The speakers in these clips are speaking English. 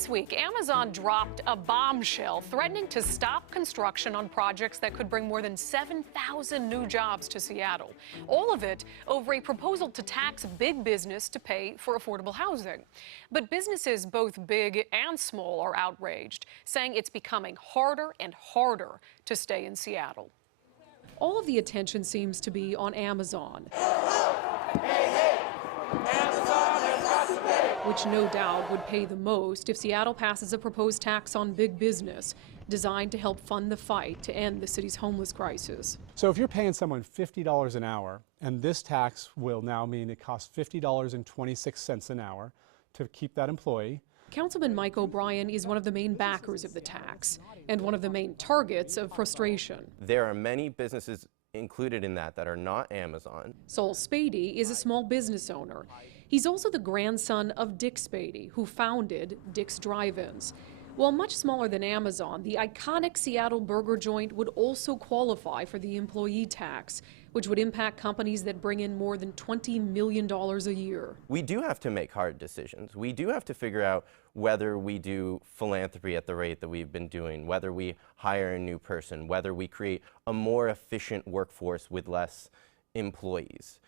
This week, Amazon dropped a bombshell threatening to stop construction on projects that could bring more than 7,000 new jobs to Seattle. All of it over a proposal to tax big business to pay for affordable housing. But businesses both big and small are outraged, saying it's becoming harder and harder to stay in Seattle. All of the attention seems to be on Amazon, which no doubt would pay the most if Seattle passes a proposed tax on big business designed to help fund the fight to end the city's homeless crisis. So if you're paying someone $50 an hour, and this tax will now mean it costs $50.26 an hour to keep that employee. Councilman Mike O'Brien is one of the main backers of the tax and one of the main targets of frustration. There are many businesses included in that are not Amazon. Saul Spady is a small business owner. He's also the grandson of Dick Spady, who founded Dick's Drive-Ins. While much smaller than Amazon, the iconic Seattle burger joint would also qualify for the employee tax, which would impact companies that bring in more than $20 million a year. We do have to make hard decisions. We do have to figure out whether we do philanthropy at the rate that we've been doing, whether we hire a new person, whether we create a more efficient workforce with less employees.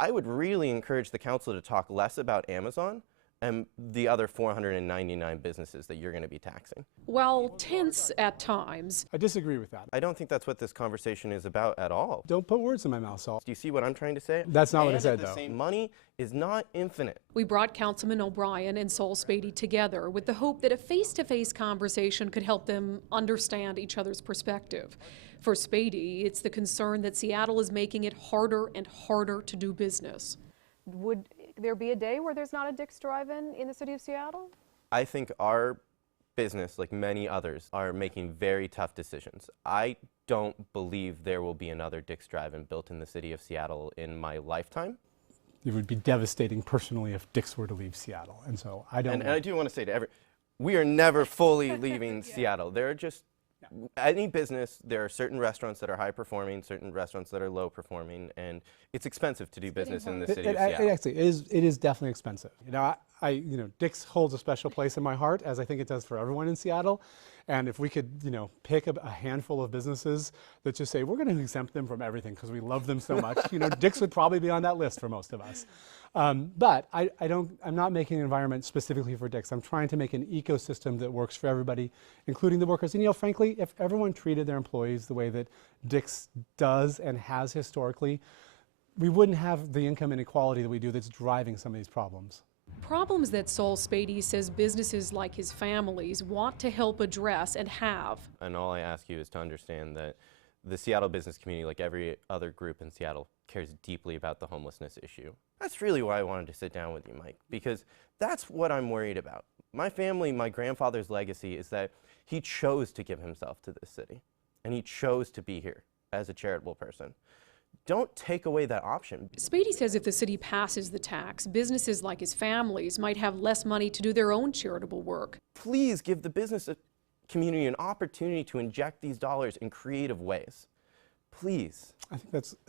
I would really encourage the council to talk less about Amazon and the other 499 businesses that you're going to be taxing. While tense at times, I disagree with that. I don't think that's what this conversation is about at all. Don't put words in my mouth, Saul. Do you see what I'm trying to say? That's not what I said, though. Money is not infinite. We brought Councilman O'Brien and Saul Spady together with the hope that a face-to-face conversation could help them understand each other's perspective. For Spady, it's the concern that Seattle is making it harder and harder to do business. Would there be a day where there's not a Dick's Drive-In in the city of Seattle? I think our business, like many others, are making very tough decisions. I don't believe there will be another Dick's Drive-In built in the city of Seattle in my lifetime. It would be devastating personally if Dick's were to leave Seattle, and so I don't. And I do want to say to everyone, we are never fully leaving Seattle. There are just any business, there are certain restaurants that are high performing, certain restaurants that are low performing, and it's expensive to do business in the city of Seattle. It actually is. It is definitely expensive. You know, Dick's holds a special place in my heart, as I think it does for everyone in Seattle. And if we could, pick a handful of businesses that just say we're going to exempt them from everything because we love them so much, Dick's would probably be on that list for most of us. But I'm not making an environment specifically for Dick's. I'm trying to make an ecosystem that works for everybody, including the workers. And frankly, if everyone treated their employees the way that Dick's does and has historically, we wouldn't have the income inequality that we do that's driving some of these problems. Problems that Saul Spady says businesses like his families want to help address and have. And all I ask you is to understand that the Seattle business community, like every other group in Seattle, cares deeply about the homelessness issue. That's really why I wanted to sit down with you, Mike, because that's what I'm worried about. My family, my grandfather's legacy is that he chose to give himself to this city, and he chose to be here as a charitable person. Don't take away that option. Spady says if the city passes the tax, businesses like his families might have less money to do their own charitable work. Please give the business community an opportunity to inject these dollars in creative ways. Please.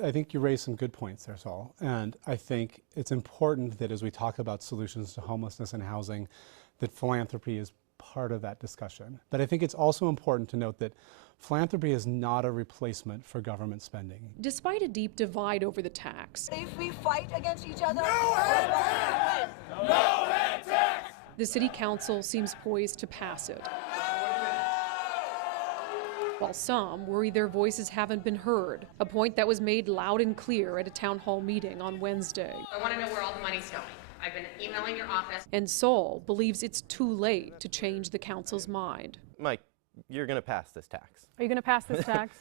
I think you raised some good points there, Saul. And I think it's important that as we talk about solutions to homelessness and housing, that philanthropy is part of that discussion. But I think it's also important to note that philanthropy is not a replacement for government spending. Despite a deep divide over the tax, if we fight against each other, no head tax! No head tax! The city council seems poised to pass it, while some worry their voices haven't been heard, a point that was made loud and clear at a town hall meeting on Wednesday. I want to know where all the money's going. I've been emailing your office. And Saul believes it's too late to change the council's mind. Mike, you're going to pass this tax. Are you going to pass this tax?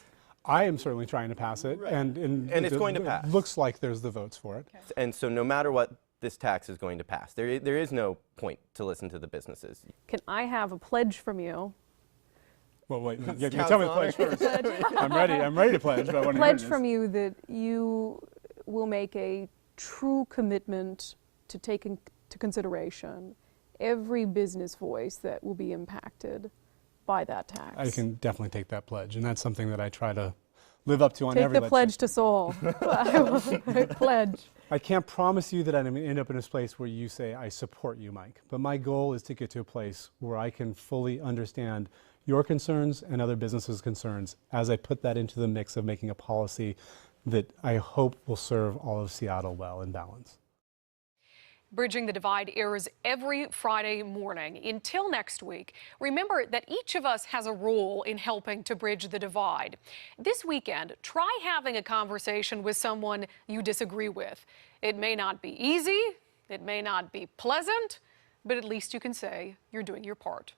I am certainly trying to pass it, right. and it's going to pass. It looks like there's the votes for it. Okay. And so no matter what, this tax is going to pass. There is no point to listen to the businesses. Can I have a pledge from you? Well, wait, you tell me the pledge first. I'm ready to pledge. But I want to pledge from you that you will make a true commitment to take into consideration every business voice that will be impacted by that tax. I can definitely take that pledge, and that's something that I try to live up to on Take every the pledge to Saul. Pledge. I can't promise you that I'm going to end up in a place where you say, I support you, Mike. But my goal is to get to a place where I can fully understand your concerns and other businesses' concerns as I put that into the mix of making a policy that I hope will serve all of Seattle well in balance. Bridging the Divide airs every Friday morning. Until next week, remember that each of us has a role in helping to bridge the divide. This weekend, try having a conversation with someone you disagree with. It may not be easy, it may not be pleasant, but at least you can say you're doing your part.